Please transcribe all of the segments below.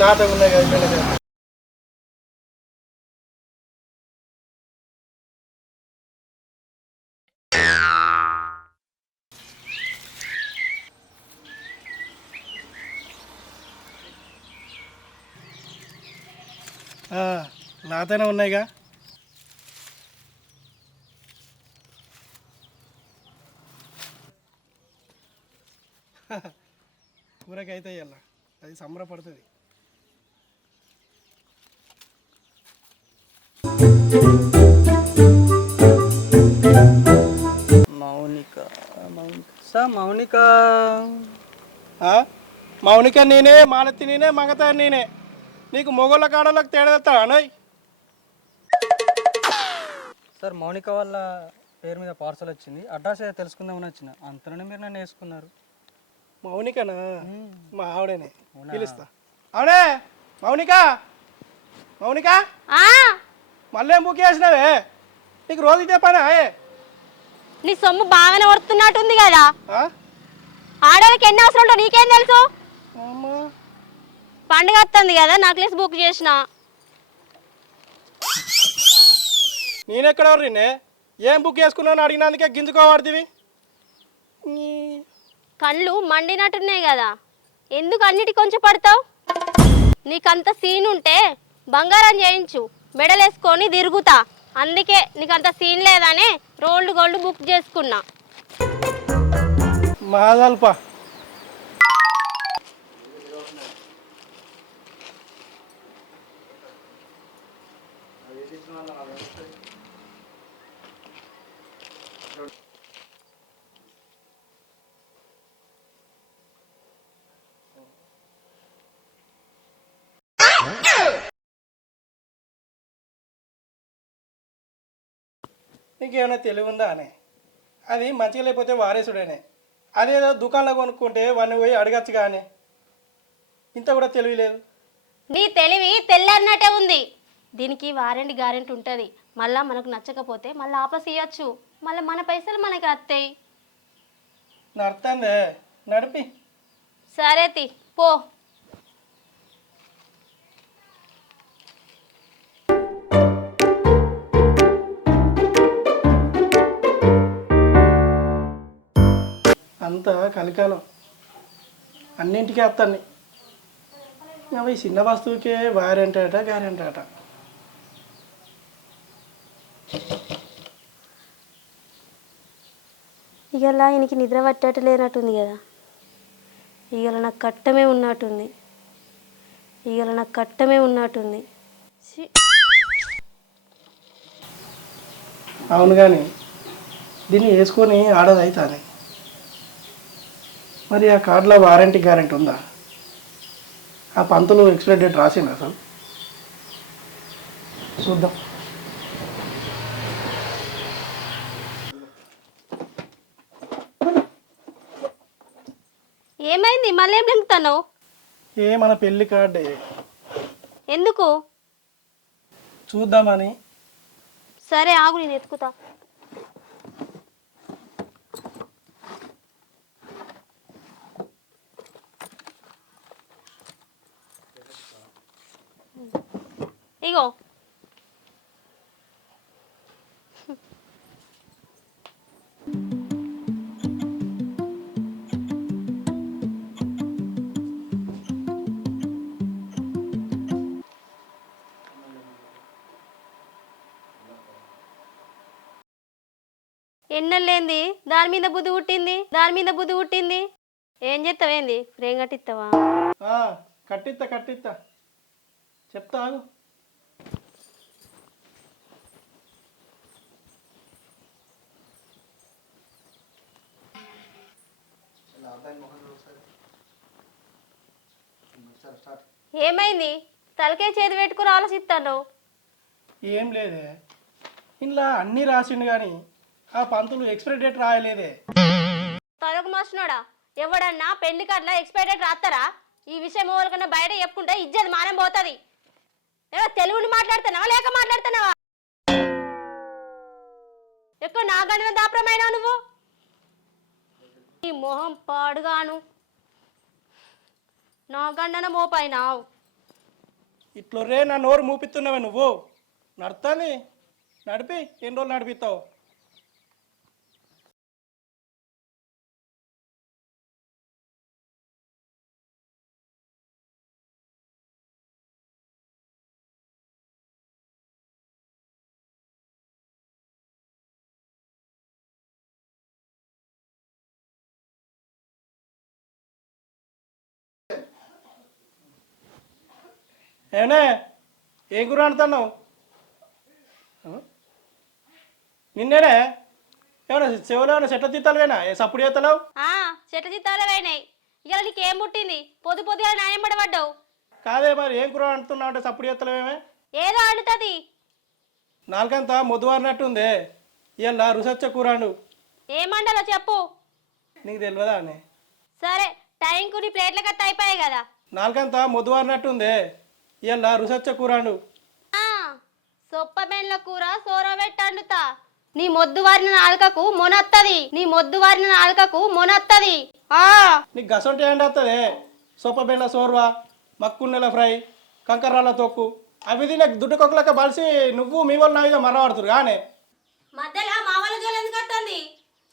నాతో ఉన్నాయి కదా బెండకాయ. నాతోనే ఉన్నాయిగా. కూరకి అయితే ఇవ్వాల, అది సంబరపడుతుంది. మౌనిక సార్ మౌనిక మౌనిక నేనే, మానతి నేనే, మగత నేనే. నీకు మొగోళ్ళ కాడలకు తేడా తెస్తాడా అన్నయ్య? సార్ మౌనిక వాళ్ళ పేరు మీద పార్సల్ వచ్చింది, అడ్రస్ తెలుసుకుందామని వచ్చిన, అంతలోనే మీరు నన్ను వేసుకున్నారు. మౌనికనా? మా ఆవిడనే, పిలుస్తా. అవునే మౌనిక, మౌనిక మళ్ళీ ఏం బుక్ చేసినావే? నీకు రోజు ఇదే పనా? నీ సొమ్ము బాగానే వస్తున్నట్టుంది కదా. ఆడవాళ్ళకి ఎన్ని అవసరం ఉంటావు నీకేం తెలుసు? పండుగ వస్తుంది కదా, నెక్లెస్ బుక్ చేసిన. నేనెక్కడ నిన్నే ఏం బుక్ చేసుకున్నాను అడిగినందుకే గింజుకోవాడుతీవి. కళ్ళు మండినట్టున్నాయి కదా, ఎందుకు అన్నిటి కొంచెం పడతావు? నీకంత సీన్ ఉంటే బంగారం చేయించు, మెడలేసుకొని తిరుగుతా. అందుకే నీకంత సీన్ లేదని రోల్డ్ గోల్డ్ బుక్ చేసుకున్నా. మాదల్ప నీకేమైనా తెలివి ఉందా అనే? అది మంచిగా లేకపోతే వారేసుడేనే. అదేదో దుకాణంలో కొనుక్కుంటే వాడిని పోయి అడగచ్చు కానీ ఇంత కూడా తెలివి లేదు. నీ తెలివి తెల్లన్నట్టే ఉంది. దీనికి వారంటీ గ్యారెంటీ ఉంటుంది. మళ్ళీ మనకు నచ్చకపోతే మళ్ళీ ఆపస్ ఇవ్వచ్చు, మళ్ళీ మన పైసలు మనకి వస్తాయి. నడుతుందే, నడిపి. సరే తి పో. అంతా కలికాలం, అన్నింటికీ వస్తాను. అవి చిన్న వస్తువుకే వారంటీ అట, గ్యారెంటీ అట. ఇవాళ ఈయనకి నిద్ర పట్టేట లేనట్టుంది కదా. ఇవాళ నాకు కట్టమే ఉన్నట్టుంది. ఇవాళ నాకు కట్టమే ఉన్నట్టుంది. అవును కానీ దీన్ని వేసుకొని ఆడది అవుతానే. మరి ఆ కార్డులో వారంటీ గ్యారెంటీ ఉందా? ఆ పంతులు ఎక్స్పైరీ డేట్ రాసిండు అసలు? చూద్దాం. ఏమైంది? మళ్ళీ ఏం నింపుతాను? మన పెళ్లి కార్డే. ఎందుకు? చూద్దామని. సరే ఆగు, నేను ఎత్తుకుతా. ఇగో ఎన్నెళ్ళేంది దాని మీద బుద్ధి పుట్టింది, దాని మీద బుద్ధి పుట్టింది. ఏం చేస్తావేంది? ఫ్రేమ్ కట్టిస్తావా? కట్టిస్తా కట్టిస్తా, చెప్తా ఆగు. ఏమైంది? తలకే చేతి పెట్టుకుని ఆలోచిస్తాను. ఏం లేదే, ఇలా అన్నీ రాసిండు కానీ ఆ పంతులు ఎక్స్పైరీ డేట్ రాయలేదే. తలకు మోసనోడా, ఎవడన్నా పెళ్లి కార్డులో ఎక్స్పైరీ డేట్ రాస్తారా? ఈ విషయం ఎవరికన్నా బయట చెప్పుకుంటే ఇజ్జత్ మానం పోతుంది. తెలుగుని మాట్లాడుతున్నావా లేక మాట్లాడుతున్నావా? ఎక్కువ నా గండిన దాప్రమైనా నువ్వు. ఈ మొహం పాడుగాను. నా గండన మోపైనావు. ఇట్లా రే నా నోరు మూపిస్తున్నావే నువ్వు. నడుతుంది నడిపి ఎన్ని రోజులు నడిపిస్తావు. ఏనే ఏం కూర అంటున్నావు? నిన్నేనే ఏమన్నా చెవులు ఏమైనా చెట్ల తీతాలువేనా? ఏ సప్పుడు చేస్తలేవు? చెట్ల చిత్తాలే పోయినాయి. ఇవాళ నీకేం పుట్టింది? పొద్దు పొద్దుగా నాయం పడబడ్డావు. కాదే మరి ఏం కూర అంటున్నావు అంటే సప్పుడు చేస్తలేవేమే? ఏదో అండుతుంది. నాలుగంతా మొద్దువారినట్టుందే. ఇవాళ రుసొచ్చ కూరాండు. ఏమండాలో చెప్పు. నీకు తెలియదా అని? సరే టైంకు నీ ప్లేట్ల కట్ట అయిపోయాయి కదా. నాలుగంతా మొద్దువారినట్టుందే. ఇవాళ రుసొచ్చ కూరాండు. సొప్ప బెండ్ల కూర సోర పెట్టండుతా. నీ మొద్దు వారిన నాలుకకు మొనత్తది. నీ మొద్దు వారిన నాలుకకు మొనత్తది. నీకు గసంటే ఏంటి వస్తుంది? సొప్ప బెల్ల సోర్వా, మక్కున్నెల ఫ్రై, కంకర్రాల తొక్కు అవి తినే దుడ్డు కొక్కలక బలిసి నువ్వు మీ వాళ్ళు నా మీద మర్రపడుతురు కానీ మధ్యలో మా వాళ్ళ జోలు ఎందుకు వస్తుంది?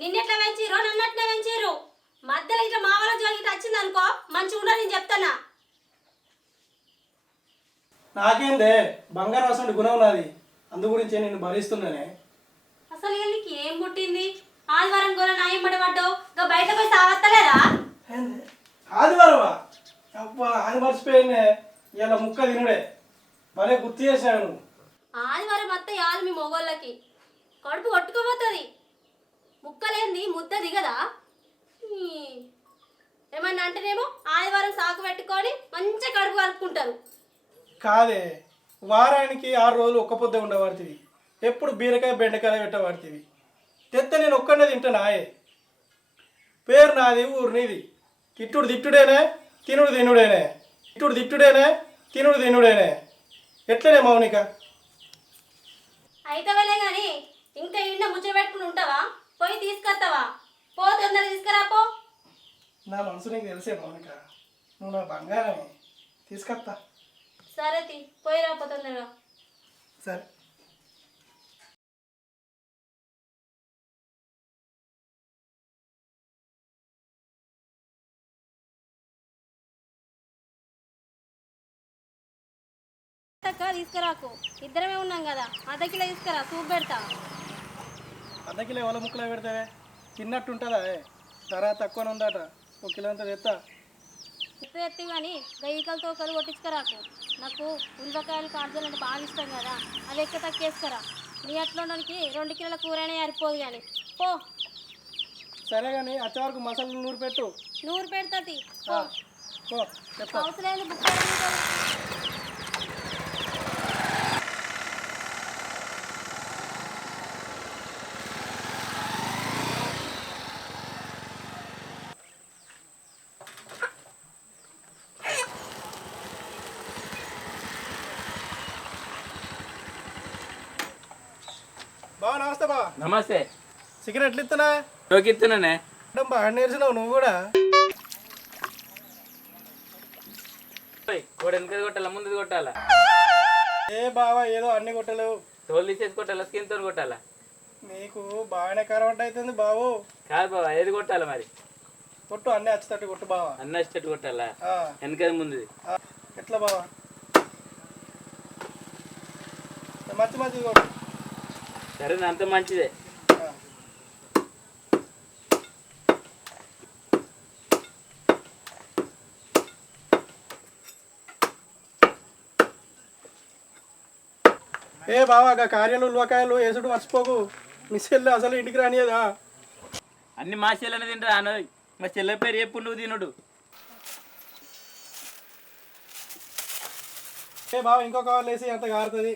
నిన్నెట్లా పెంచిరో నన్నట్లే పెంచిరు. మధ్యలో ఇట్లా మా వాళ్ళ జోలికి వచ్చింది అనుకో మంచిగా ఉండదు నేను చెప్తానా. నాకేందే బంగారం అసలు గుణం ఉన్నది. అందు గురించే నేను భరిస్తున్నానే. అసలు నీకు ఏం పుట్టింది? ఆదివారం గోల నాయం పడబడ్డావు. ఇంకా బయట పోయి సావత్తలేదా? ఆదివారమా? అబ్బా అది మర్చిపోయిందే. ఇలా ముక్క తినుడే భలే గుర్తు చేసినాడు నువ్వు. ఆదివారం అత్త యాదు మీ మొగోళ్ళకి కడుపు కొట్టుకోబోతుంది. ముక్కలేంది ముద్ద దిగదా? ఏమన్నా అంటేనేమో ఆదివారం సాకు పెట్టుకొని మంచిగా కడుపు కలుపుకుంటారు. కాదే వారానికి 6 రోజులు ఒక్క పొద్దు ఉండబడుతుంది. ఎప్పుడు బీరకాయ బెండకాయ పెట్టబడుతుంది. తెత్తే నేను ఒక్కడే తింటాను. ఆయే పేరు నాది ఊరు నీది. తిట్టుడు తిట్టుడేనే తినుడు తినుడేనే. తిట్టుడు తిట్టుడేనే తినుడు తినుడేనే. ఎట్లనే మౌనిక? అయితే వెళ్ళే కానీ ఇంకా ఇంట్లో ముచ్చట పెట్టుకుని ఉంటావా? పోయి తీసుకొస్తావా? పో తొందర తీసుకురాపో. నా మనసు నీకు తెలిసే మౌనిక. నువ్వు నా బంగారమే. తీసుకొస్తా. సరే పోయి రాపో తొందరగా. సరే తీసుకురాకు. ఇద్దరమే ఉన్నాం కదా. అర్ధ కిలో తీసుకురా సూప్ పెడతా. అర్ధ కిలో ఎవరి ముక్కలో పెడతావే? తిన్నట్టు ఉంటుందా? ధర తక్కువనే ఉందట. 1 కిలో అంతా తెస్తా. ఎత్తి కానీ గయ్యికలతో కలు కొట్టించుకురాకు. నాకు ఉల్లిపాయలు కార్జాలు అంటే బాగా ఇష్టం కదా. అవి ఎక్కువ తక్కువ వేసుకురా. నీ అట్లా ఉండడానికి 2 కిలోల కూరైనా సరిపోదు కానీ పో. సరే కానీ వచ్చే వరకు మసాలా నూరు పెట్టు. నూరు పెడుతుంది. చెప్తా. అవసరం బుక్ బావ నమస్తే. బావ నమస్తే. సిగరెట్లు ఇస్తున్నా టోకిస్తున్నానే. బాగా నేర్చినావు నువ్వు కూడా. వెనక కొట్టాలా ముందు కొట్టాలా? ఏ బావా ఏదో అన్ని కొట్టలేవు. తోలు తీసేసి కొట్టాలా స్కిన్ తో కొట్టాలా? నీకు బాగానే కరవంట అవుతుంది బావు. కాదు బాబా ఏది కొట్టాలా మరి? కొట్టు అన్నీ వచ్చేటట్టు కొట్టు బావా. అన్న వచ్చేటట్టు కొట్టాలా? వెనక ముందు ఎట్లా బావా? మంచి మంచిది కొట్టు. సరే అంత మంచిదే. ఏ బావా కార్యాలు ఉల్వకాయలు వేసుడు మర్చిపోకు. మీ చెల్లి అసలు ఇంటికి రానియదా? అన్ని మా చెల్లెనే తింటా అన్న. మా చెల్లె పేరు చెప్పు నువ్వు తినుడు. ఏ బావ ఇంకో కవర్లు వేసి అంత కారుతుంది.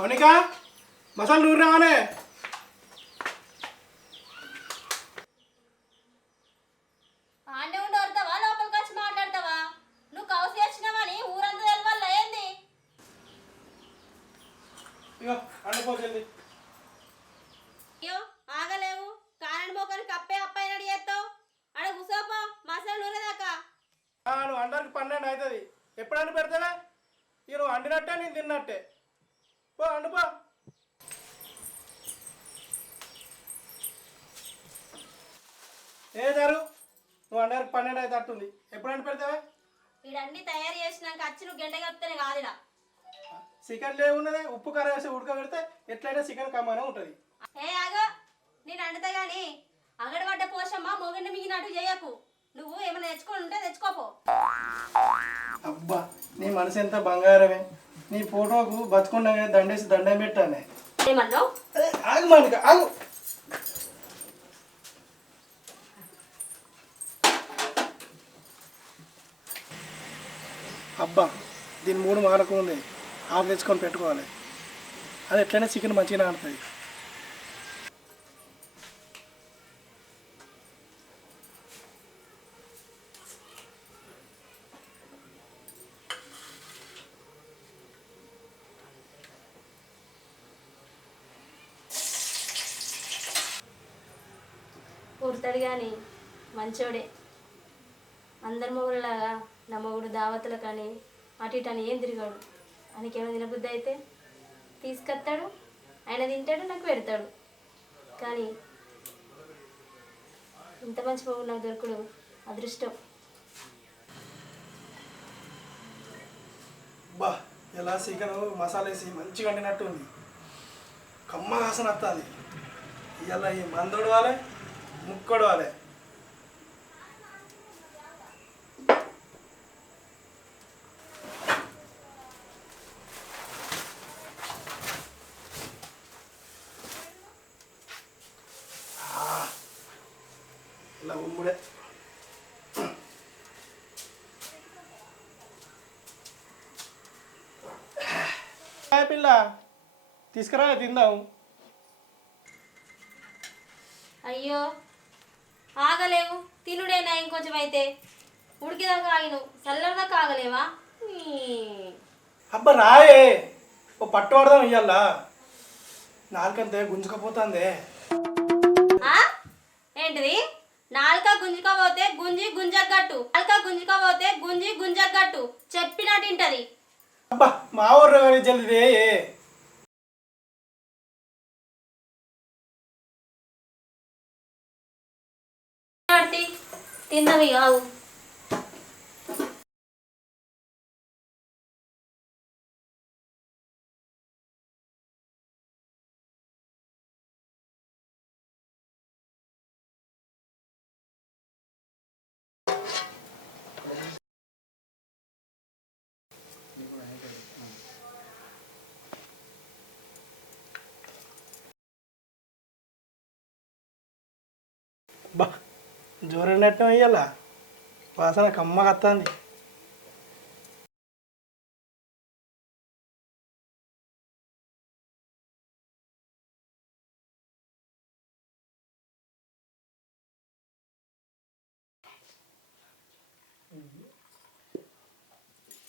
మౌనిక మసాలా నూరు రావానే. ఆండే ఉండి వస్తావా లోపలికి వచ్చి మాట్లాడతావా? నువ్వు కౌసి వచ్చినావని ఊరంతా తెలవాల ఏంది? ఇగో అండిపోతుంది. అయ్యో ఆగలేవు, కారణి మొక్కని కప్పే అప్పైనడు చేస్తావు. అడ కూసోపో మసాలా నూరేదాకా. నువ్వు అండానికి 12 అవుతుంది. ఎప్పుడు అండి పెడతావే? ఇక నువ్వు అండినట్టే నేను తిన్నట్టే. పో అండిపో. ఏ జారు నువ్వు అండానికి 12 అయితే అట్టుంది. ఎప్పుడు అండి పెడతావే? వీడన్నీ తయారు చేసినాక వచ్చి నువ్వు గంట కప్పితేనే కాదుడా. చికెన్ లేవున్నదే, ఉప్పు కారం వేసి ఉడకబెడితే ఎట్లయినా చికెన్ కమ్మానే ఉంటుంది. ఏ ఆగో, నేను అండుతా గాని అంగడిపడ్డ పోషమ్మ మొగండి మిగినట్టు చేయకు. నువ్వు ఏమైనా తెచ్చుకొని ఉంటే తెచ్చుకోపో. అబ్బా నీ మనసు ఎంత బంగారమే. నీ ఫోటోకు బతుకున్నాగా దండేసి దండం పెట్టానే. ఏమన్నావు? ఆగు మౌనిక ఆగు. అబ్బా దీని 3 మారకు ఉంది. ఆఫ్ తెచ్చుకొని పెట్టుకోవాలి. అది ఎట్లయినా చికెన్ మంచిగా ఆడుతుంది. కుడతాడు కానీ మంచోడే. అందరి మొగుడులాగా నా మొగుడు దావతులు కానీ అటు ఇటు అని ఏం తిరిగాడు. ఆయనకేమైనా తినబుద్ధి అయితే తీసుకొస్తాడు, ఆయన తింటాడు, నాకు పెడతాడు. కానీ ఇంత మంచి మొగుడు నాకు దొరకడు అదృష్టం. బా ఎలా చికెన్ మసాలా వేసి మంచిగా వండినట్టు ఉంది. కమ్మ వాసన వస్తుంది. ఇలా ఈ మందోడు వాలే ముక్కడు వాలే. ఇలా ఉమ్ముడే. పిల్ల తీసుకురా తిందాం. అయ్యో ఆగలేవు, తినుడేనా ఇంకొంచెం అయితే. ఉడికిదాకా ఆగిను, చల్లదాకా ఆగలేవా? అబ్బా రాయే ఓ పట్టు పడదాం ఇయ్యాల. నాలుకంతే గుంజుకపోతుంది. ఏంటిది? నాలుక గుంజుకపోతే గుంజి గుంజగట్టు, నాలుక గుంజుకపోతే గుంజి గుంజగట్టు చెప్పినట్టు ఇంటది. అబ్బా మా ఊర్లో జల్ది తిన్నవి కావు. బా జోరన్నట్టు ఇయ్యాల. వాసన కమ్మగా వస్తుంది.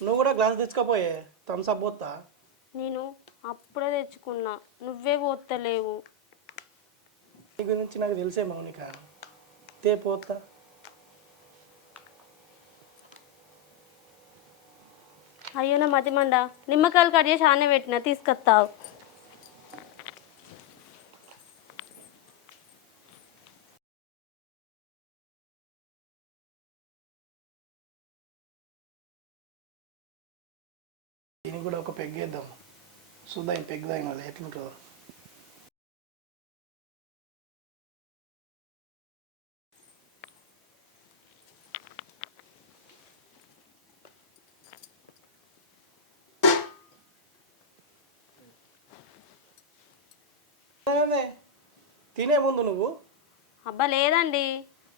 నువ్వు కూడా గ్లాస్ తెచ్చుకోపోయే థమ్స్అప్ పోతా. నేను అప్పుడే తెచ్చుకున్నా, నువ్వే పోతలేవు. నీ గురించి నాకు తెలిసే మౌనిక. తే పోతా. అయ్యో నా మతిమండ, నిమ్మకాయలు కట్ చేసి ఆనే పెట్టిన, తీసుకొస్తావు. దీనికి కూడా ఒక పెగ్గేద్దాం. చూద్దాం పెగ్ తాగిన ఎట్లుంటుందో. తినే ముందు నువ్వు అబ్బా లేదండి,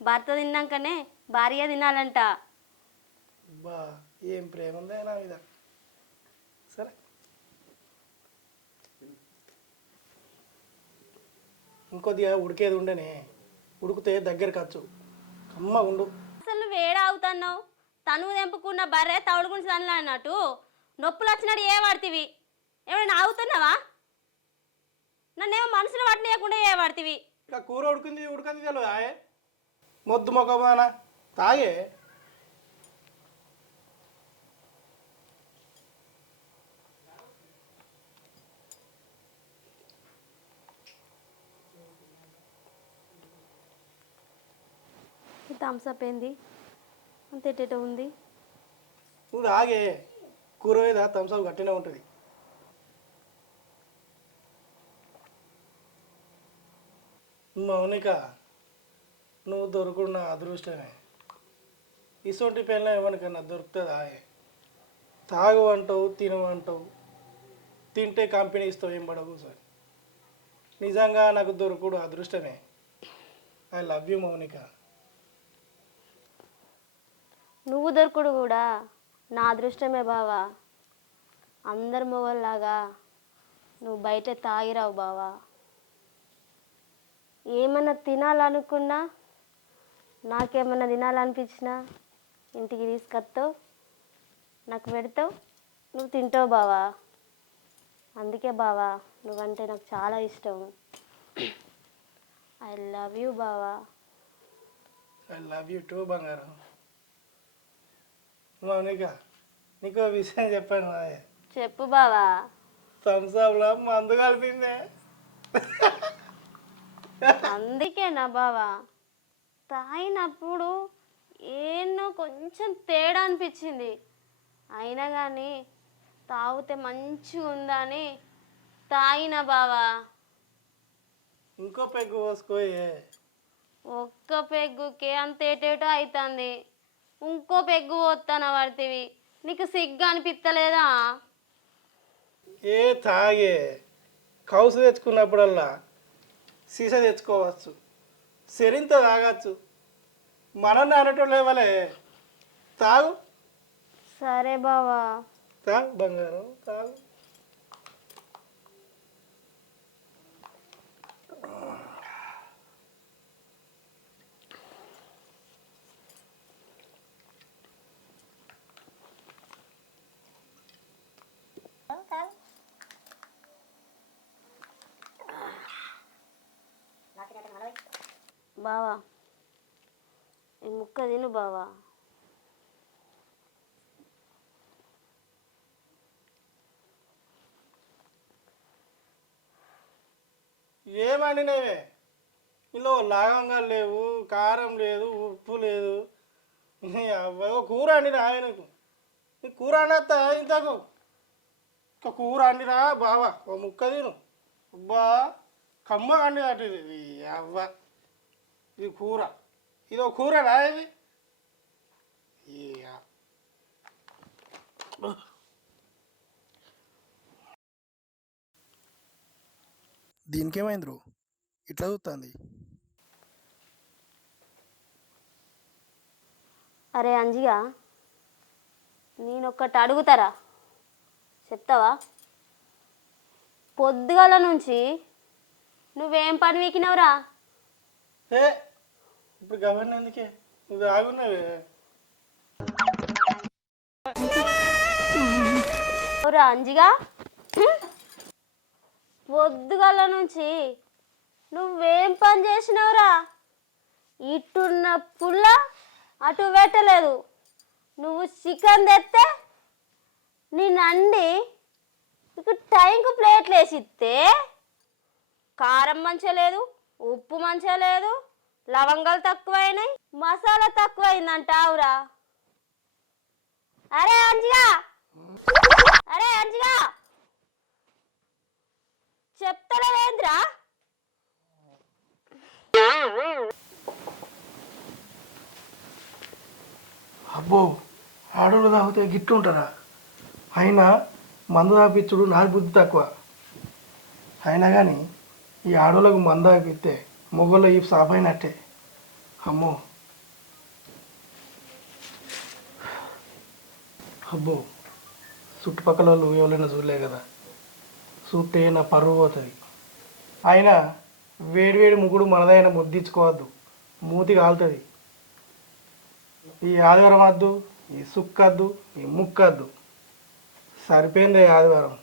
భర్త తిన్నాకనే భార్య తినాలంట. బా ఏం ప్రేమ ఉందా నా మీద. సరే ఇంకొద్దిగా ఉడికేది ఉండనే, ఉడికితే దగ్గరికి వచ్చు, కమ్మ ఉండు. అసలు నువ్వు ఏడావుతున్నావు? తనువు తెంపుకున్న బర్రె తవుడుకుని సన్లా అన్నట్టు నొప్పులు వచ్చినట్టు ఏ పడుతుంది? ఏమైనా ఆగుతున్నావా? నన్నేమో మనసులో పట్టనీయకుండా ఏ పడుతుంది? ఇక కూర ఉడికింది ఉడకంది తెలియదు ఆయే, మొద్దు మొక్కమాన తాగే. థమ్స్అప్ ఏంది అంత ఎట్టేట ఉంది? నువ్వు తాగే, కూర మీద థమ్స్అప్ గట్టినే ఉంటుంది. మౌనిక, నువ్వు దొరుకున్న అదృష్టమే. ఇసొంటి పెళ్ళ ఎవరికన్నా దొరుకుతుందా? తాగు అంటావు, తినమంటావు, తింటే కంపెనీ ఇస్తావు, ఏం పడవు సార్. నిజంగా నాకు దొరుకుడు అదృష్టమే. I love you Mounika. నువ్వు దొరుకుడు కూడా నా అదృష్టమే బావా. అందరు మొగల్లాగా నువ్వు బయట తాగిరావు బావా. ఏమన్నా తినాలనుకున్నా, నాకేమన్నా తినాలనిపించినా ఇంటికి తీసుకొస్తావు, నాకు పెడతావు, నువ్వు తింటావు బావా. అందుకే బావా నువ్వంటే నాకు చాలా ఇష్టం. ఐ లవ్ యూ బావా. ఐ లవ్ యూ టూ బంగారం. మౌనిక, నీకు విషయం చెప్పాను. చెప్పు బావా. థమ్స్అప్లో మందు కలిపిందే. అందుకేనా బావా తాగినప్పుడు ఏన్నో కొంచెం తేడా అనిపించింది. అయినా కానీ తాగితే మంచిగా ఉందని తాగిన బావా. ఇంకో పెగ్గు పోసుకోయే. ఒక్క పెగ్గుకే అంత ఏటేటో అవుతుంది. ఇంకో పెగ్గు పోతాన పడితివి, నీకు సిగ్గు అనిపిస్తలేదా? ఏ తాగే, కౌసు తెచ్చుకున్నప్పుడల్లా సీసా తెచ్చుకోవచ్చు, సెరింత తాగచ్చు. మనం అనేటోళ్ళు లేవలే. తాగు, సరే బావా. తాగు బంగారం, తాగు. బావా ఈ ముక్క తిను బావా. ఏమండినవే? ఇందులో లాగంగా లేవు, కారం లేదు, ఉప్పు లేదు. కూర అండినా ఆయనకు, నీ కూర అండేస్తా ఇంతకు. ఒక కూర అండినా బావా, ఓ ముక్క తిను. అబ్బా కమ్మగా అండినట్టు ఇది. అవ్వ ఇది కూర, ఇది ఒక కూరనా ఇది? దీనికేమైంది ఇట్లా చూస్తుంది? అరే అంజిగా, నేనొక్కటి అడుగుతారా, చెప్తావా? పొద్దుగాల నుంచి నువ్వేం పని వీకినవురా? ఏ ఇప్పుడు గవర్న ఎందుకే, నువ్వు ఆగున్నావే. ఎవరా అంజిగా? పొద్దుగాల నుంచి నువ్వేం పని చేసినవురా? ఇటున్న పుల్ల అటు పెట్టలేదు. నువ్వు చికెన్ తెస్తే నేను అండి ఇక టైంకు ప్లేట్లు వేసి ఇస్తే కారం మంచిగా లేదు, ఉప్పు మంచిగా లేదు, లవంగాలు తక్కువైనాయి, మసాలా తక్కువైందంటావురా. అరే అంజిగా, అరే అంజిగా, చెప్తలేవేంద్రా? అబ్బో, ఆడోళ్ళు తాగితే గిట్టు ఉంటారా? అయినా మందు తాపిచ్చుడు నాకు బుద్ధి తక్కువ. అయినా కానీ ఈ ఆడోళ్ళకు మందు తాపిస్తే మొగోళ్ళ ఈ సాపైనట్టే. అమ్మో, అబ్బో, చుట్టుపక్కల వాళ్ళు ఎవరైనా చూడలే కదా, చూస్తే నా పరువు పోతుంది. అయినా వేడివేడి ముగ్గుడు మనదైన ముద్దించుకోవద్దు, మూతి కాలుతుంది. ఈ ఆదివారం వద్దు, ఈ సుక్కద్దు, ఈ ముక్కద్దు. సరిపోయింది ఈ ఆదివారం.